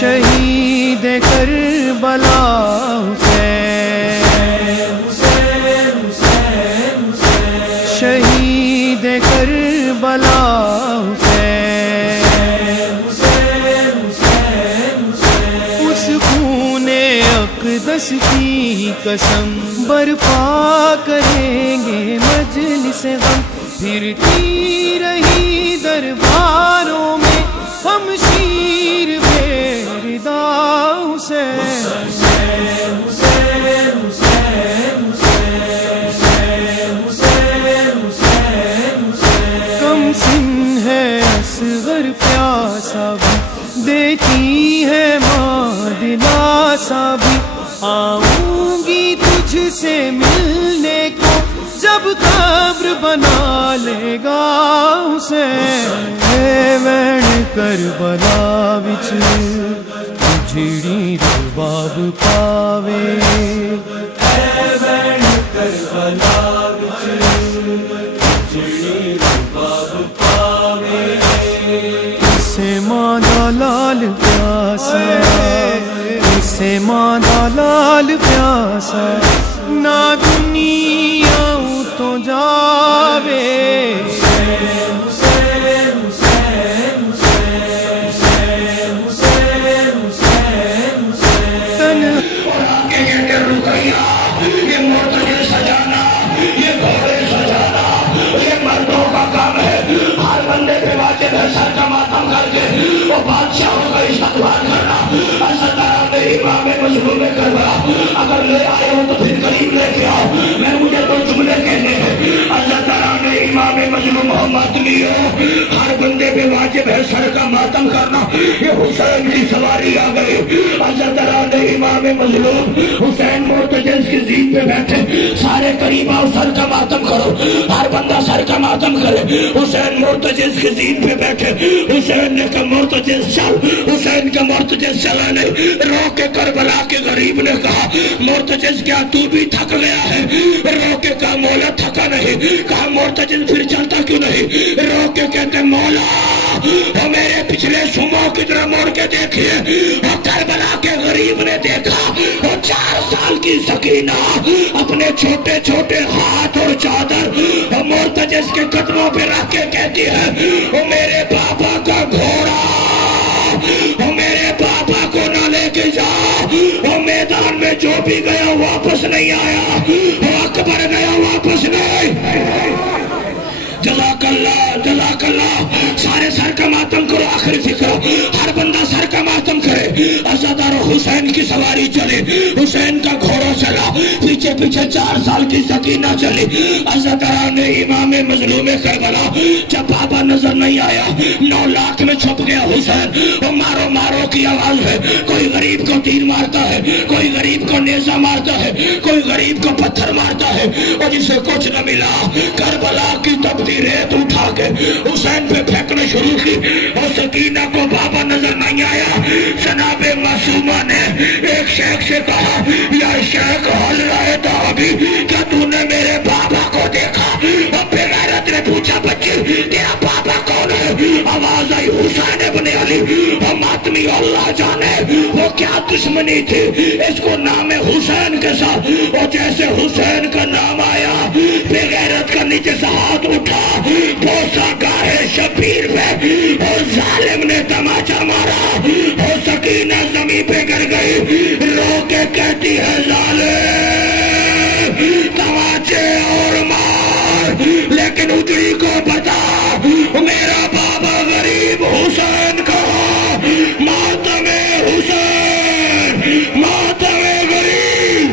شہید کربلا حسین، شہید کربلا حسین، اس خون اقدس کی قسم برپا کریں گے مجلس غم، پھرتی رہی درباروں میں ہم شیر بیردا حسین، کم سن ہے اصغر پیاسا بھی، دیتی ہے ماں دلاسا بھی، آؤں گی تجھ سے ملنے کو جب قبر بنا لے گا حسین، وین کربلا وچ جڑی رباب پاوے، وین کربلا وچ جڑی رباب پاوے، اسے ماں دا لال پیاسا، اسے ماں دا لال پیاسا، نہ دنیا تو جاوے، یہ مرتجل سجانا، یہ گھوڑے سجانا، یہ مردوں کا کام ہے، ہر بندے پہ واجب ہے سر کا ماتم کر کے وہ بادشاہوں کا استقبال کرنا، حضرت امام مظلوم کربلا اگر لے آئے ہو تو پھر قریب لے کے آؤ، میں مجھے دو جملے کہنے ہیں، حضرت امام مظلوم ہو ماتمی ہو، ہر بندے پہ واجب ہے سر کا ماتم کرنا، یہ حسین کی سواری آ گئی، حضرت امام مظلوم حسین مرتجل کی زین پہ بیٹھے، سارے قریب آؤ سر کا ماتم کرو، ہر بندہ سر کا ماتم کرے، حسین مرتجل کی زین پہ بیٹھے، حسین نے کہا مرتجل چل، حسین کا مرتجل چلا نہیں، رو کے کربلا کے غریب نے کہا مرتجل کیا تو بھی تھک گیا ہے، رو کے کہا مولا تھکا نہیں، کہا مرتجل پھر چلتا کیوں نہیں، رو کے کہتے مولا وہ میرے پچھلے سموں کی طرح موڑ کے دیکھئے، وہ کربلا کے غریب نے دیکھا، وہ 4 سال کی سکینہ اپنے چھوٹے چھوٹے ہاتھ اور چادر وہ مرتجل کے قدموں پہ رکھ کے کہتی ہے وہ میرے پاپا کا گھوڑا، وہ میرے پاپا کو نہ لے کے جا، وہ میدان میں جو بھی گیا واپس نہیں آیا، وہ اکبر گیا واپس نہیں، جزاک اللہ جزاک اللہ، سارے سر کا ماتم کرو، آخری فکر ہر بندہ سر کا ماتم کرے، عزادار حسین کی سواری چلے، حسین کا گھوڑا چلا، پیچھے پیچھے 4 سال کی سکینہ چلی، عزادار نے امام مظلوم کربلا، جب بابا نظر نہیں آیا 9 لاکھ میں چھپ گیا حسین، وہ مارو مارو کی آواز ہے، کوئی غریب کو تیر مارتا ہے، کوئی غریب کو نیزہ مارتا ہے، کوئی غریب کو پتھر مارتا ہے، اور جسے کچھ نہ ملا کربلا کی تبدیل ریت اٹھا کے حسین پہ پھینکنے شروع کی، اور سکینہ کو بابا نظر نہیں آیا، جناب معصومہ نے ایک شیخ سے کہا یا شیخ حل رہے تو ابھی کیا تو نے میرے بابا کو دیکھا، اور بے غیرت نے پوچھا بچی تیرا بابا کون ہے، آواز آئی حسین ابن علی، اور ماتمی اللہ جانے وہ کیا دشمنی تھی، اس کو نام حسین کے ساتھ، اور جیسے حسین کا نام آیا بے غیرت کا نیچے سے ہاتھ اٹھا، بوسا گاہے شبیر پہ، اور ظالم نے تماچا مارا، اور سکینہ زمین پہ گر گئی، رو کے کہتی ہے ظالم تماچے اور مار، لیکن اجڑی کو بتا میرا بابا غریب حسین کا، ماتم حسین، ماتم غریب۔